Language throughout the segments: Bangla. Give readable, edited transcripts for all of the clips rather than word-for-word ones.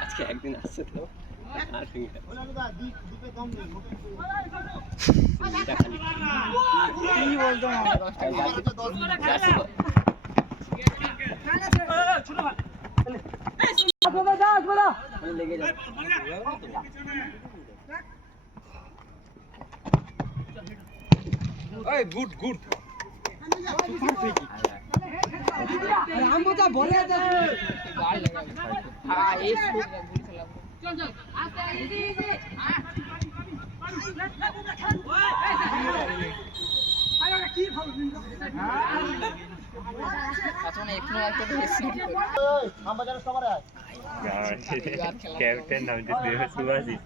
আজকে একদিন আসছে তো গুড গুড ক্যাপ্টেন নাম দিতে সুভাষী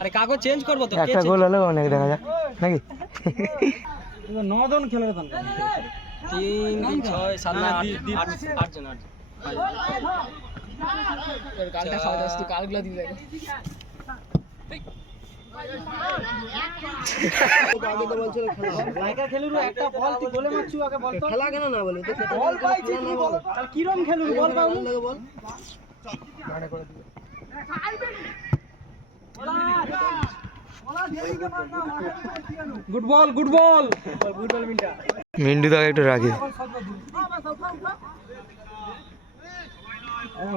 আরে কাগজ চেঞ্জ করবো তো একটা গোল হলো অনেক দেখা যায় নাকি 9 জন খেলার কথা 3 6 7 8 জন কালটা খাওয়া যাচ্ছে কালগুলো দিয়ে দেখো আগে তো বলছিল খেলা লাইকা খেলুরু একটা বল তুই গোলে মারছু আগে বল তো খেলা কেন না বলে তো বল পাইছি কি বল তাহলে কি রকম খেলুরু বল পাও লাগে বল গাড়া করে দিবে good ball good ball good ball Mintu দাকে একটু রাখি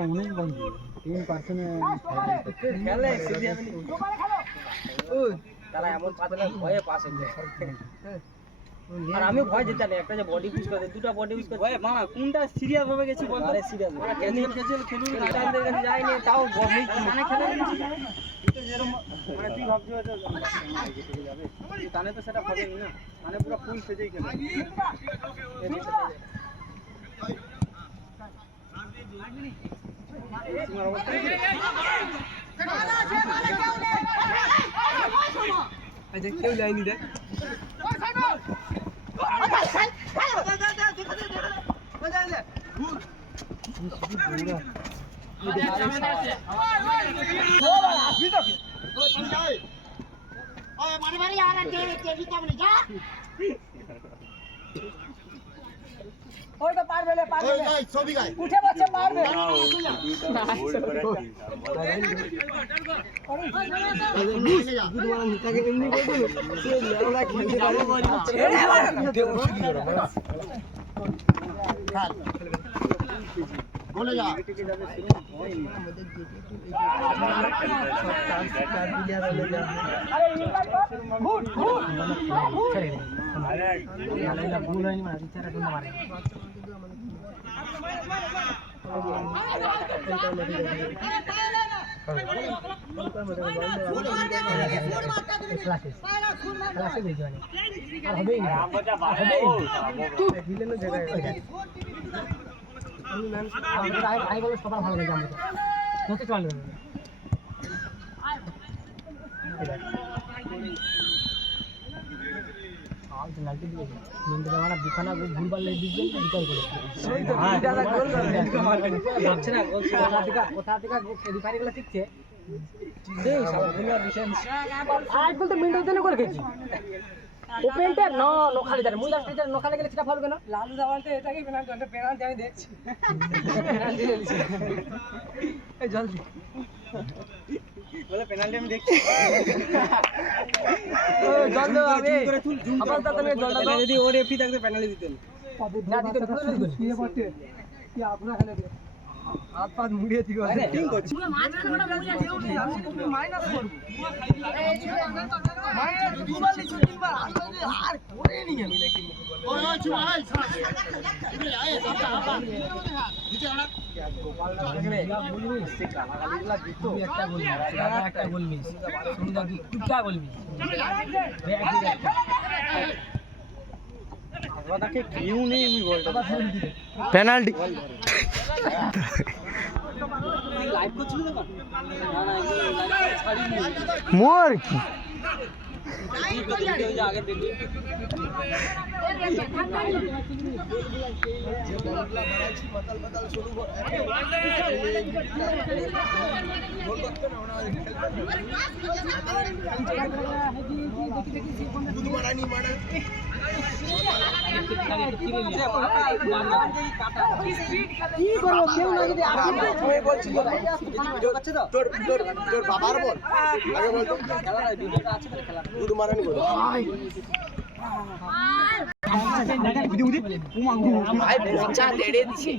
অনেক বন্ধু 3% খেলে তারা এমন পাতলা ভয়ে পাস হয়ে আর আমি ভয় দিতে না একটা যে বডি পুশ করে দুটো বডি পুশ করে ভয় মানা কোনটা সিরিয়াস ভাবে গেছি বল আরে সিরিয়াস ক্যাজুয়াল খেলুন টাইমদের কাছে যায়নি তাও মানে খেলে গেছি তো যেরকম মানে তুই ভাবছিস হয়তো যাবে তাহলে তো সেটা হবে না মানে পুরো ফুল সেজেই খেলে কেউ যায়নি দেখ ওইটা পারবে না পারবে না ছবি গায় উঠে বসে পারবে বলে যা ভুল হয়নি মানে বিচারা কোনো মারে সবার ভালো লাগে আমাদের যত চলে লালু দাওয়াতে এটাকে পেনাল্টি আমি দেখছি জলদি বলে পেনাল্টি আমি দেখছি জল দাও আবে আবার তুমি জলটা দাও যদি ওর এফি থাকতে পেনাল্টি দিতেন না দিতে শুয়ে পড়তে কি আপনারা খেলে দিয়ে হাত পা মুড়িয়ে দিও ঠিক করছি পুরো মাঝখানটা মুড়িয়ে দিও আমি তো মাইনাস করব মাইনাস দুবার লিখছি তিনবার আর করে নি আমি নাকি ওই ওই চুপ আই আয় সামনে আপা নিচে আনা গোপাল লাগবে বলবি সে গালাগালিগুলা দিত একটা গোল একটা গোল মিস সুন্দর দুটা গোল মিস আজওয়াদাকে কিউ নেই আমি বলটা পেনাল্টি লাইভ করছিল তো না না ছাড়িনি মোর কি আগে দেখি তোর বাবার বল আগে বল তো মারানি বল ভাই পচা দেড়ে দিছে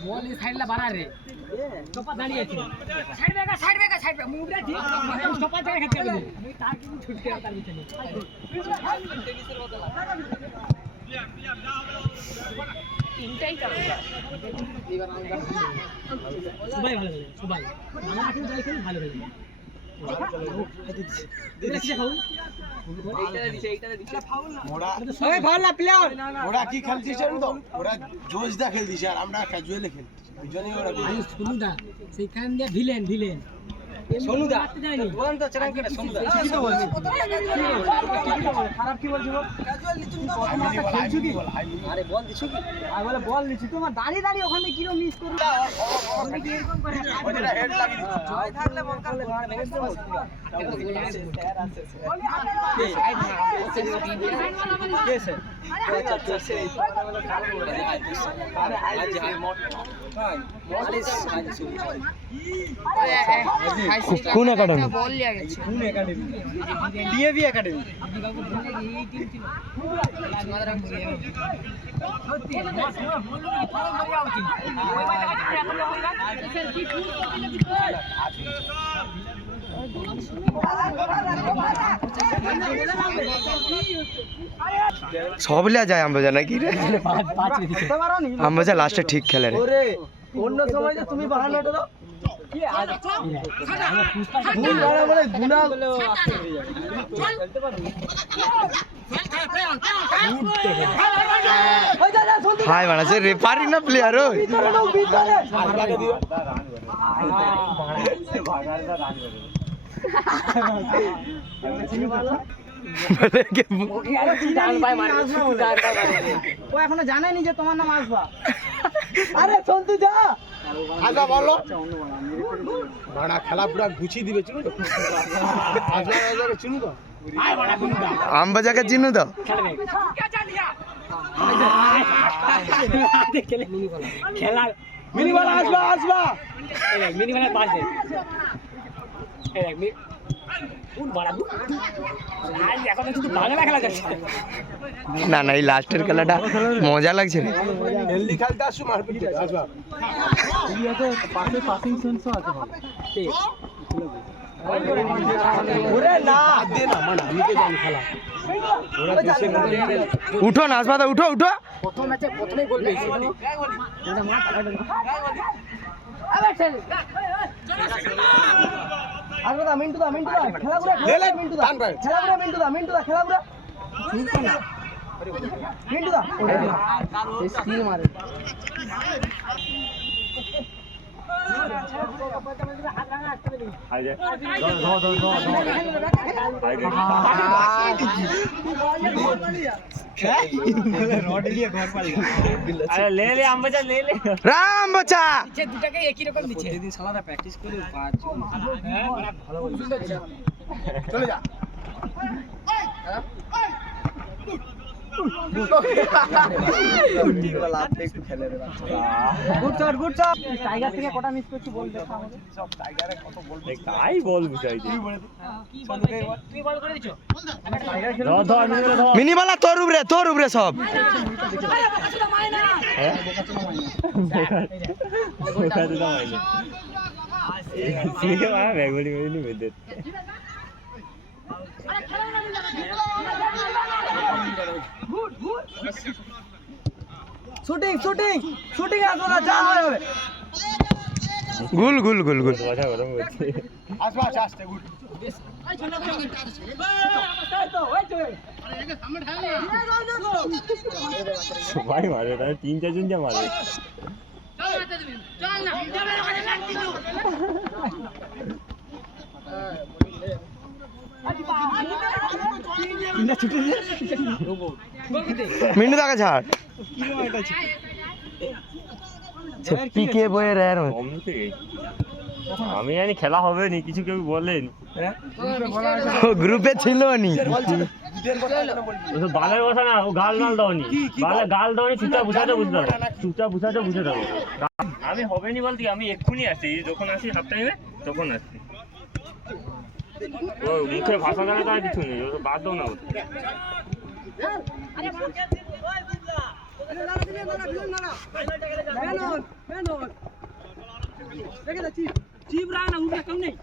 বল সাইডলা বাড়া রে চপা দাঁড়িয়ে আছে সাইড বেগা মুভটা ঠিক চপা জায়গা খেতে গেল তার কি ছুটকে তার ভিতরে তিনটাই কাটে সবাই ভালো খেলে সবাই আমরা এখন যাই খেলি ভালো খেলে ওরা কি খেলছিস জানো তো ওরা জোশ দা খেলছিস আর আমরা ক্যাজুয়ালি খেলি ওই জন্যই ওরা সোনুদা সেইখান দিয়ে ভিলেন সোনুদা বলেন তো চেরাং কেটে সোনুদা কি তো বলছিস খারাপ কি বলছিস আরে বল দিছো কি আর বলে বল দিছি তোমার দাঁড়িয়ে ওখানে কি মিস করব ওখানে কি এরকম করে ওটা হেড লাগিয়ে দিচ্ছ ভাই থাকলে মন করলে আর ভেঙে দেবো কেসে আচ্ছা সেই আরে আজ মোট ভাই কোন একাডেমি কোন একাডেমি ডিএভি একাডেমি সব লিয়া যায় আমবাজা নাকি রে আমবাজা লাস্টে ঠিক খেলে রে ওরে অন্য সময় যে তুমি বাহানাটা দাও কি আজ গুনা বলে আসতে দিয়ে যাবে খেলতে পারবি হাই বানাছে রেফারি না প্লেয়ার ওই আগে দিও ও এখনো জানেনি যে তোমার নাম আসবা আরে সন্তু যা আগা বলো বাড়া খেলা পুরা গুছিয়ে দিবে চিনো তো আজকে চিনো তো আমবাজাকে চিনো তো খেলা মিনি বল আসবা মিনি বল পাস দে না না এই লাস্টের খেলাটা মজা লাগছে রে হেলদি খেলতে আসছো মারপিট আসবা পাসিং সেন্সও আছে ওরে না দে না মানে আমি তো জানি খেলা ওরা দেশে উঠো না আসবা উঠো প্রথম ম্যাচে প্রথমেই গোল পেয়েছি এটা মাঠ আসবা মিন্টু দা খেলা করে মিন্টু দা খেলা করে স্কিল মারে রাম বাচ্চা দুটাকে একই রকম দিচ্ছে যেদিন সালাদা প্র্যাকটিস করে ভালো চলে যা টাইগার থেকে কটা মিস করছি বল দেখো সব টাইগারে কত বল তাই বল বুঝাই তুই বল করে দিছো মিনিবালা তোর উপরে সব শুটিং আসো না যা হবে গুল গুল গুল গুল কথা গরম করছে আসবা আস্তে গুড সবাই মারে তাই 3-4 জন যা মারে মিন্টু দাকে ছাড় পিকে বয়ে রেয়ার কম থেকে আমি জানি খেলা হবে নি কিছু কেউ বলেন গ্রুপে ছিল নি বালের কথা না ও গাল নাল দাওনি গাল দাওনি চুপচাপ বুঝাতে বুঝতে হবে চুপচাপ বুঝাতে বুঝাতে হবে আমি হবে নি বলতে আমি এক্ষুনি আসি যখন আসি হাফ টাইমে তখন আসছি ও মুখে ভাষা জানে তার কিছু নেই ও বাদ দাও না চিপ রাখ না উঠে কেউ নেই